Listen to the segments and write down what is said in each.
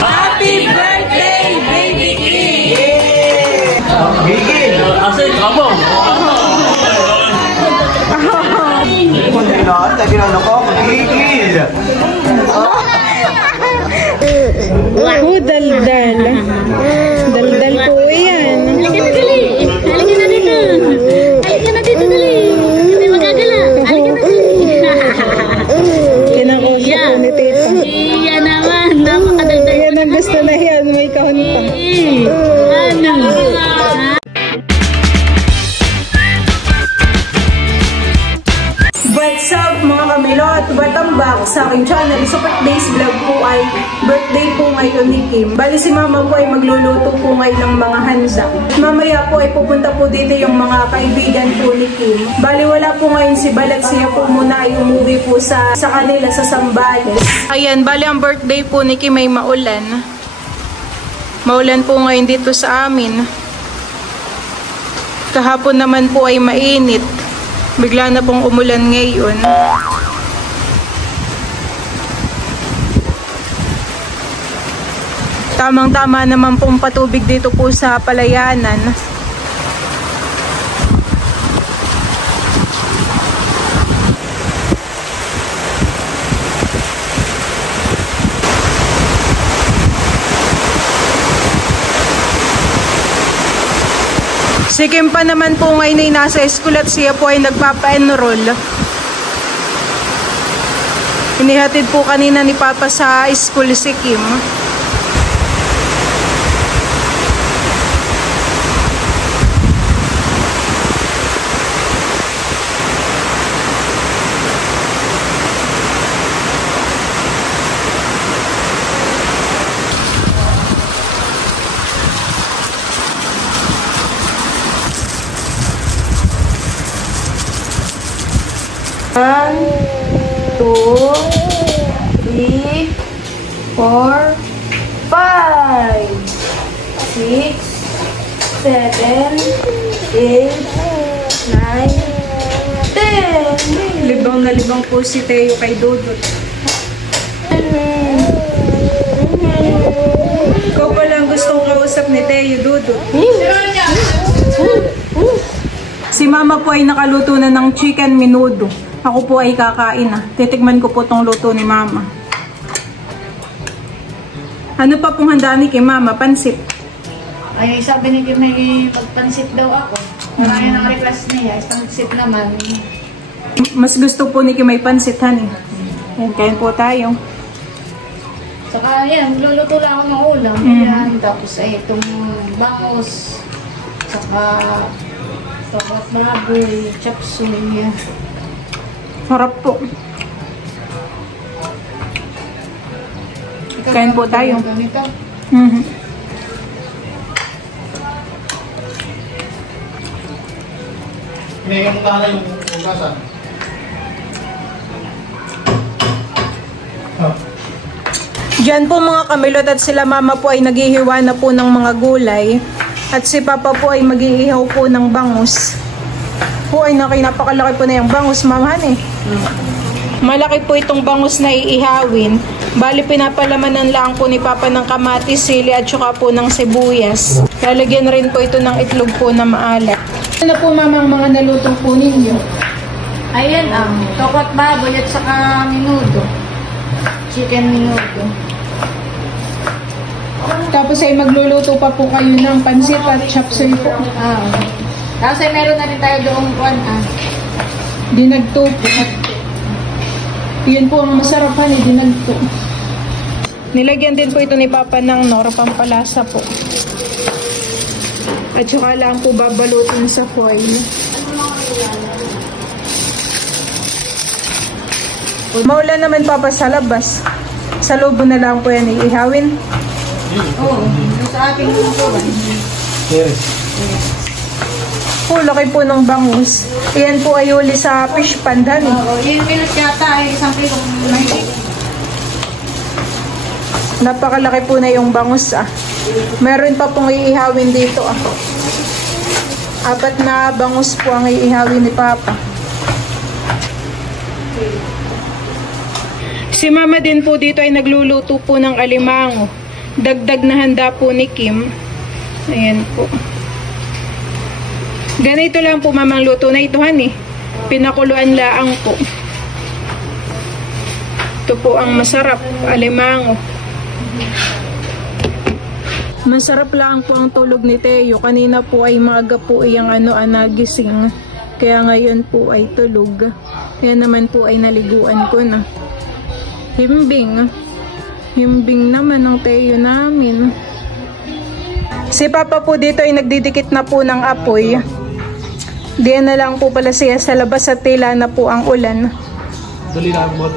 Happy birthday, baby Kim! Gigil! Asan ka mo? Lagi na ako, gigil! Daldal. Daldal po yan. Halika na dali. Halika na dito. Halika na dito dali. Hindi magagala. Halika na dali. Kinakausap po ni Tita. Iya naman. Napakadaldal. Yan ang gusto na yan. May kahon pa. Ano? What's up mga kamilot? Welcome back sa aking channel. So today's vlog po ay birthday po ngayon ni Kim. Bali si mama po ay magluluto po ngayon ng mga handa. Mamaya po ay pupunta po dito yung mga kaibigan po ni Kim. Bali wala po ngayon si Balat. Siya po muna ay umuwi po sa kanila sa Zambales. Ayan, bali ang birthday po ni Kim ay maulan. Maulan po ngayon dito sa amin. Kahapon naman po ay mainit. Bigla na pong umulan ngayon. Tamang-tama naman pong patubig dito po sa palayanan. Si Kim pa naman po ngayon ay nasa school at siya po ay nagpapa-enroll. Inihatid po kanina ni Papa sa school si Kim. One, 2, 3, 4, 5, 6, 7, 8, 9, 10. Libang na libang po si Teo kay Dudut. Ikaw pa lang gustong kausap ni Teo, Dudut. Si Mama po ay nakaluto na ng chicken menudo. Ako po ay kakain na. Titikman ko po tong luto ni Mama. Ano pa pong handa ni kay Mama? Pansit. Ay, sabi ni Kim may pagpansit daw ako. Marami nang request niya. Pansit naman. Mas gusto po ni Kim may pansit, honey. Yan, kain po tayo. Saka yan, luluto lang ako ng ulam. Yan, tapos ay itong bangus. Saka tawat baboy, chapsuy. Sarap po. Kain po tayo. Ganito. Hinigyan mo ka yung ugasan. Diyan po mga kamilot at sila Mama po ay naghihiwa na po ng mga gulay. At si Papa po ay mag-iihaw po ng bangus. Po ay napakalaki po na yung bangus, Mama, eh. Malaki po itong bangus na iihawin. Bali, pinapalamanan lang po ni Papa ng kamatis, sili at saka po ng sibuyas. Lalagyan rin po ito ng itlog po na maalat. Ano po, Mama, ang mga naluto po ninyo? Ayan ang tokot baboy at saka menudo. Chicken menudo. Tapos ay magluluto pa po kayo ng pansit at chapsuy po. Tapos ay meron na rin tayo doong kuwan Dinagto po. Yun po ang masarap, honey, dinagto. Nilagyan din po ito ni Papa ng nor, pampalasa po. At saka lang po babalutin sa foil. Maulan naman, Papa, sa labas. Sa lobo na lang po yan iihawin. Oo, sa ating kuwan. Yes. Po, laki po ng bangus. Ayan po ay uli sa fish pan, honey. Oo, yung minute yata ay 1 kilong mahigit. Napakalaki po na yung bangus, ah. Meron pa pong iihawin dito, ah. 4 na bangus po ang iihawin ni Papa. Si Mama din po dito ay nagluluto po ng alimango. Dagdag na handa po ni Kim. Ayan po. Ganito lang po mamang luto na ito, honey. Pinakuluan laang po. Ito po ang masarap, alimango. Masarap lang po ang tulog ni Teo. Kanina po ay maaga po ay ang nagising. Kaya ngayon po ay tulog. Kaya naman po ay naliguan ko na. Himbing. Himbing naman ang Teo namin. Si Papa po dito ay nagdidikit na po ng apoy. Diyan na lang po pala siya sa labas at tila na po ang ulan. Dali na mo.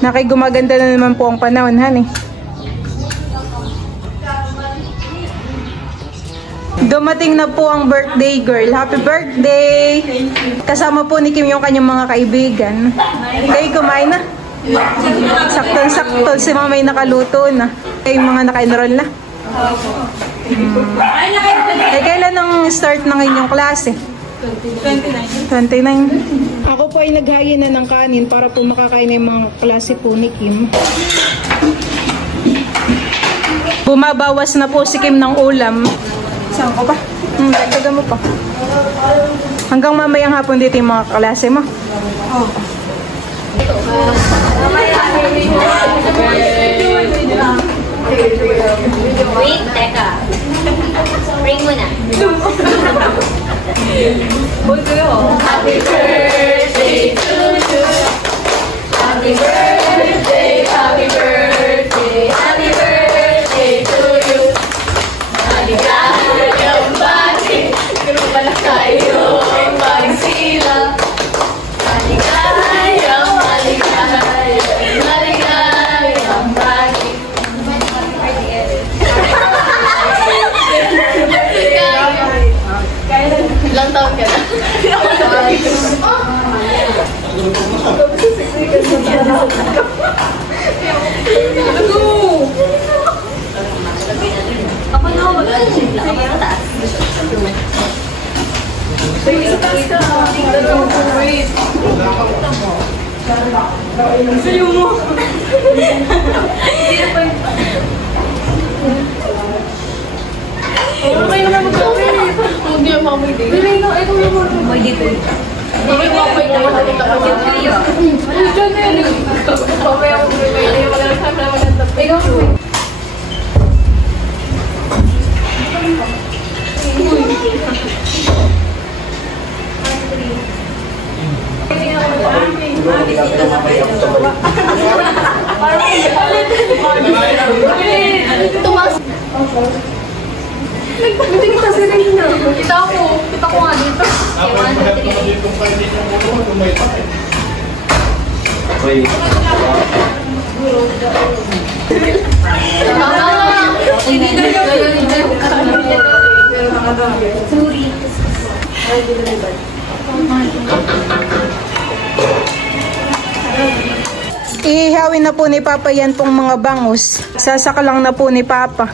Nakigumaganda na naman po ang panahon, honey. Dumating na po ang birthday girl. Happy birthday! Kasama po ni Kim yung kanyang mga kaibigan. Kayo kumain na? Sakto-sakto si Mama ay nakaluto na. Kayo mga naka-enroll na? Eh, kailan ang start ng inyong klase? 29. Ako po ay naghayin na ng kanin para po makakain ng mga klase po ni Kim. Bumabawas na po si Kim ng ulam. Saan ko pa? Dagdagan mo pa. Hanggang mamayang hapon dito yung mga klase mo. Wait, teka. Ring mo na. Happy birthday to you. Happy birthday, happy birthday, happy birthday to you. Maligayang bati, pala tayo ay magsila. Maligayang, maligayang, maligayang bati. Ilang taon ka na? Ako na ako mag-alsip lang. Ako sa taas. Sa taas ka. Wait. Sayo mo. Okay naman mag-gawin. Huwag niyo mamoy dito. Ito yung mamoy dito. Mamoy naman dito. Diyan na yun. Mamaya mo may wala na sa maganda. Ikaw mo. Tumas. Hindi kita sirin na. Kita ko nga dito. Ihihawin na po ni Papa yan pong mga bangus. Sasaka lang na po ni Papa.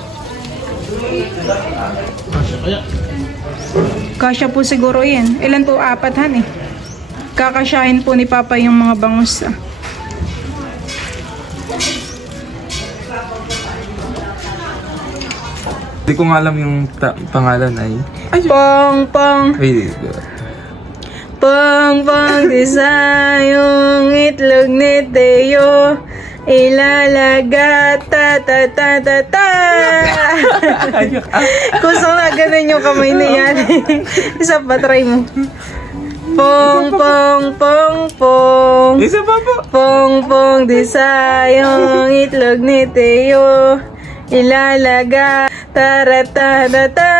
Kasya po siguro yan. Ilan po? 4, han eh. Kakasyahin po ni Papa yung mga bangus. Hindi ko nga alam yung pangalan ay... Pong pong. Wait. Pong pong disayong itlog ni Teo. Ilalaga ta ta ta ta ta. Gusto na ganun yung kamay na yan. Isa pa, try mo. Pong pong pong pong. Isa pa po. Pong pong disayong itlog ni Teo. Ilalaga taratata.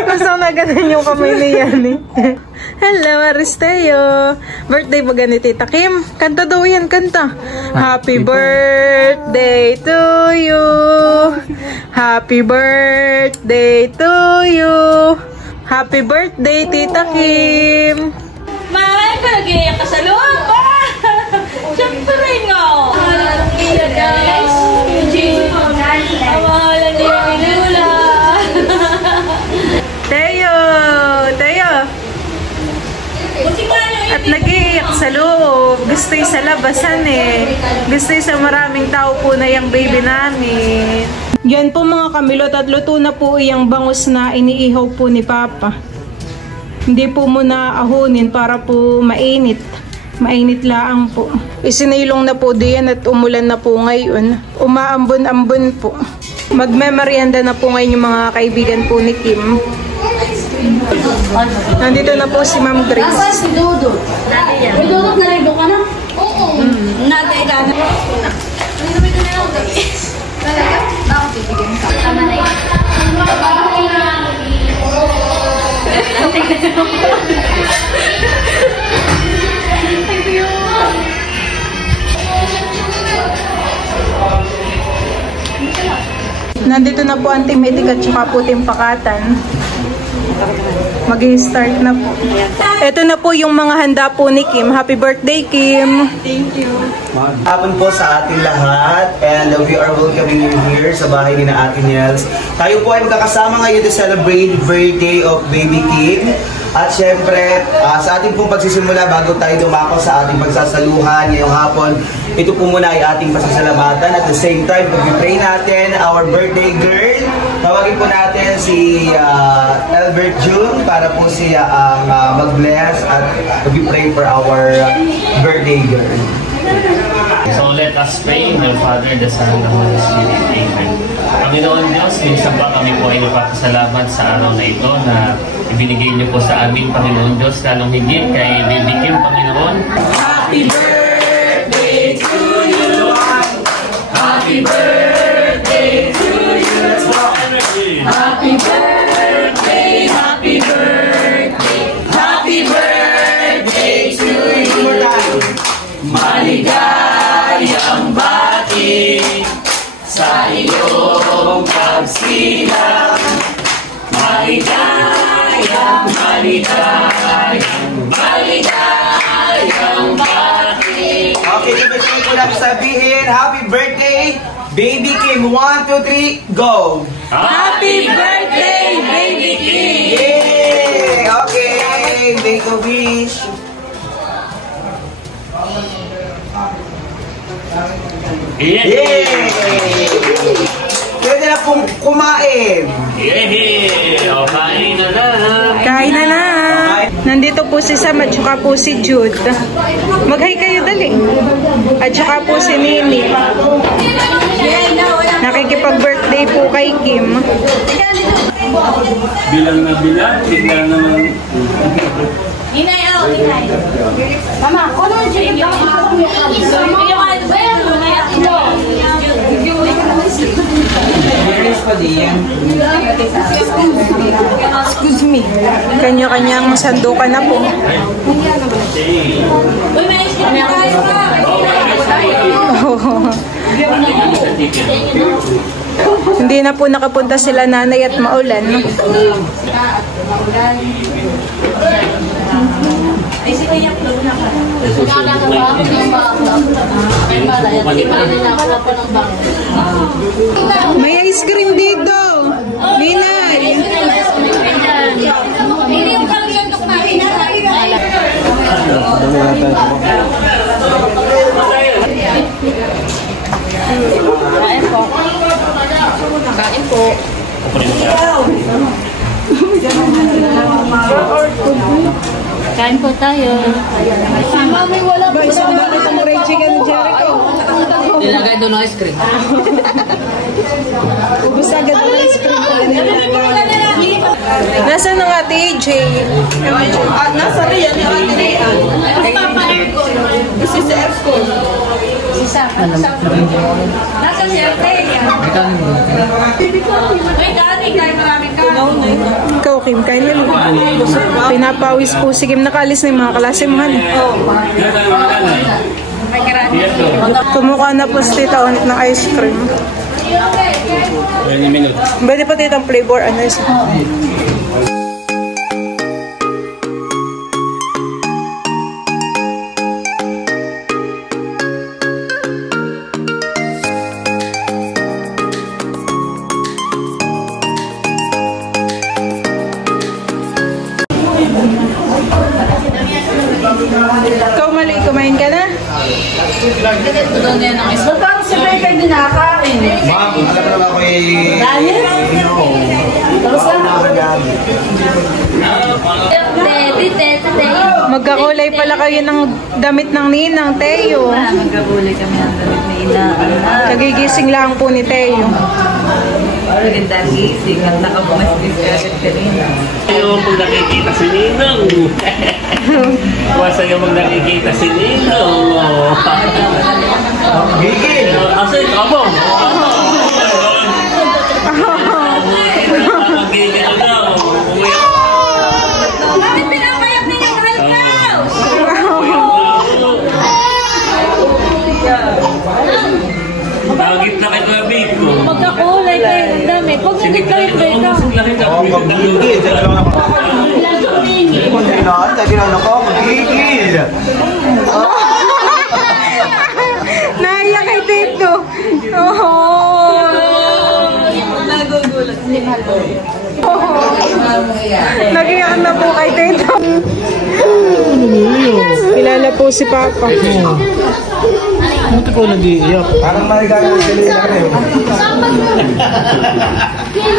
Gusto na ganun yung kamay na yan eh. Hello Aristeo. Birthday ba ganito Tita Kim? Kanta daw yan, kanta. Happy birthday to you. Happy birthday to you. Happy birthday Tita Kim. Maraming nag-iiyak ka sa loob pa! Siyempre nga! Guys! Amahalan niya yung Lula! Teo! Teo! At nag-iiyak sa loob. Gusto yung sa labasan eh. Gusto sa maraming tao po na yung baby namin. Yan po mga kamilot at luto na po iyang bangus na iniihaw po ni Papa. Hindi po muna ahunin para po mainit. Mainit laang po. Isinilong na po diyan at umulan na po ngayon. Umaambon-ambon po. Magmemorianda na po ngayon yung mga kaibigan po ni Kim. Nandito na po si Ma'am Grace. Asa si Dodo? Si Dodo naligo ka na? Oo. Natay ka na. Talaga? Ako bibigyan sa tama na yun. Thank you. Nandito na po ang timitik at saka po timpakatan. Mag-start na po. Ito na po yung mga handa po ni Kim. Happy birthday, Kim! Thank you. Hapon po sa ating lahat and we are welcoming you here sa bahay ni na Ate Nels. Tayo po ay magkakasama ngayon to celebrate birthday of Baby Kim. At syempre, sa ating pong pagsisimula bago tayo dumako sa ating pagsasaluhan ngayong hapon, ito po muna ay ating pasasalamatan. At the same time, pag-pray natin our birthday girl. Tawagin po natin si Albert June para po siya ang mag-bless at pag-pray for our birthday girl. So let us pray in the Father, the Son, and the Holy Spirit. Amen. Panginoon Diyos, minsan pa kami po ay nagpapasalamat sa araw na ito na ibinigay niyo po sa amin, Panginoon Diyos, lalong higit kay Baby Kim, Panginoon. Happy birthday to you, Lord. Happy birthday to you, Lord. Happy birthday, happy birthday, happy birthday to you, Lord. Maligayang bati sa iyong pagsilang. Maligayang, maligayang, maligayang bati. Okay, gusto ko lang sabihin, happy birthday, Baby Kim. 1, 2, 3, go! Happy birthday, Baby Kim! Yay! Okay, make a wish. Yay! Pwede na pong kumain. Yay! O, kain na na. Kain na na! Nandito po si Sam at saka po si Jude. Mag-hi kayo dali. At saka po si Nini. Nakikipag-birthday po kay Kim. Bilang na bilang, tignan naman. Inay, inay. Mama, ano yung chicken? Excuse me. Kanya-kanyang sandukan na po. Uy, may ice cream tayo ka. Hindi na po nakapunta sila nanay at maulan. Ay, si Kuya Flo na ka. Kala ka ba? Ay, bala. Hindi pa rin ako na po ng bangko. May ice cream dito. Ninay. Hindi yung kang yundok na. Kain po. Kain po. Kain po tayo. Mami, wala po. Isang bakit ang red chicken Jericho. Nilagay doon ng ice cream. Ubus agad ang ice cream pala nila. Nasaan ang ate AJ? Nasa riyan ni Ate Rian. Kasi sa aircon. Nasa siyerte. Uy, kanin. Kain maraming kanin. Ikaw, Kim, kain na mo. Pinapawis po si Kim. Nakalis na yung mga klase mo. Kumukha na po si Tita Ont ng ice cream. Pwede pa Tita ang flavor. Ano is? Ikaw mali, kumain ka na? Ito daw na yan ang isma. Parang si Becca din nakakain. Ma'am, alam naman ako eh. Magkakulay pala kayo ng damit ng ninang, Teo. Magkabuli kami ng damit na inaan. Kagigising lang po ni Teo. Magandang gising at nakabumastis ka agad kanina. Ayaw pag nakikita si Ninong. Masaya pag nakikita si Ninong. Gigil! Asa yung kabong? Gigil daw. Pinapayak ninyo, mahal ka! Tawagit na kay Gabi ko. Magkakulay kayo ng damit. Huwag mo kayo Becca. Gigil! Tagilala ko, gigil! Naiyak kay Tito. Oh. Nagugulat. Hindi mahal ko. Nagiyak na po kay Tito. Kilala po si Papa. Buti ko nag-iiyak. Parang maligaya sila yung ano.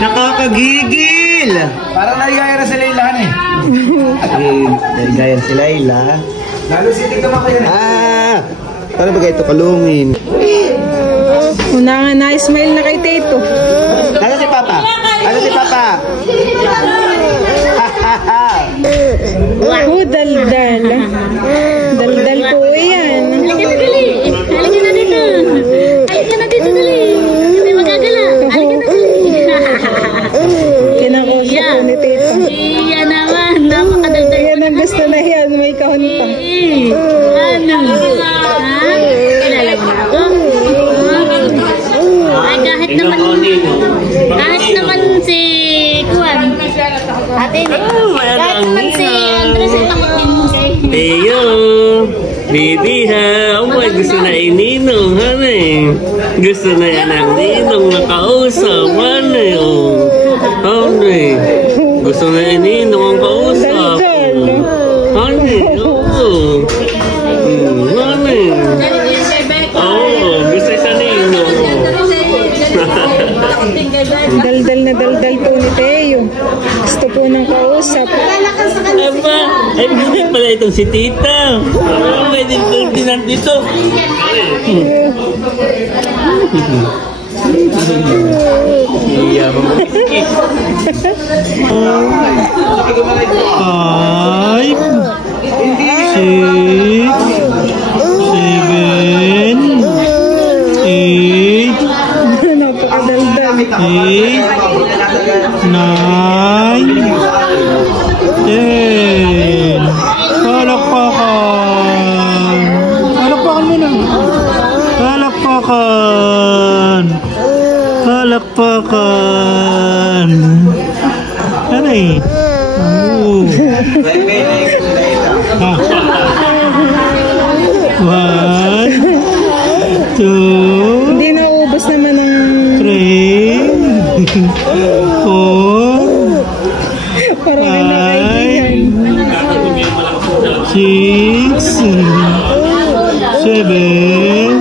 Nakakagigil! Parang naligaya na sila yung lahan eh. Naligaya si Layla. Lalo si Tito Makayan eh. Ah! Paano ba ito kalungin? Una nga na-smile na kay Tito. Ano si Papa? Ano si Papa? Oh, daldal. Daldal po yan. Halika na dali. Halika na dito. Halika na dito dali. Hindi magagala. Halika na dali. Kinakosya po ni Tito. Iya naman. Napakadaldal. Yan ang gusto na yan. May kahon pa. Ano? Ha? Kilala mo ako? Ay, kahit naman si Kuwan. Ate, kahit naman si Andres ay takot din kay. Teo, baby ha, may gusto na ininong, hanay. Gusto na yan ang ninong nakausap, hanay. Hanay, gusto na ininong ang kausap. Hanay, oo. Hanay. Oo, gusto sa ninong. Daldal na daldal po ni Teo. Gusto po ng kausap. Aba, ay hindi pala itong si Tita. Pwede ko dinan dito. Iya, mamakis. 10. Palakpakan. Palakpakan muna. Palakpakan. Palakpakan. Ano eh? Oh. Ah. 1, 2, Hindi naubos naman ang 3, 4, parang kaibigan. 6, 7,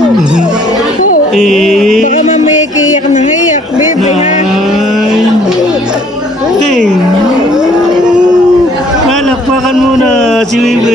8, Baka mamaya kiyak na ngayak, baby ha. 9, 10. Palakpakan muna si Wibre.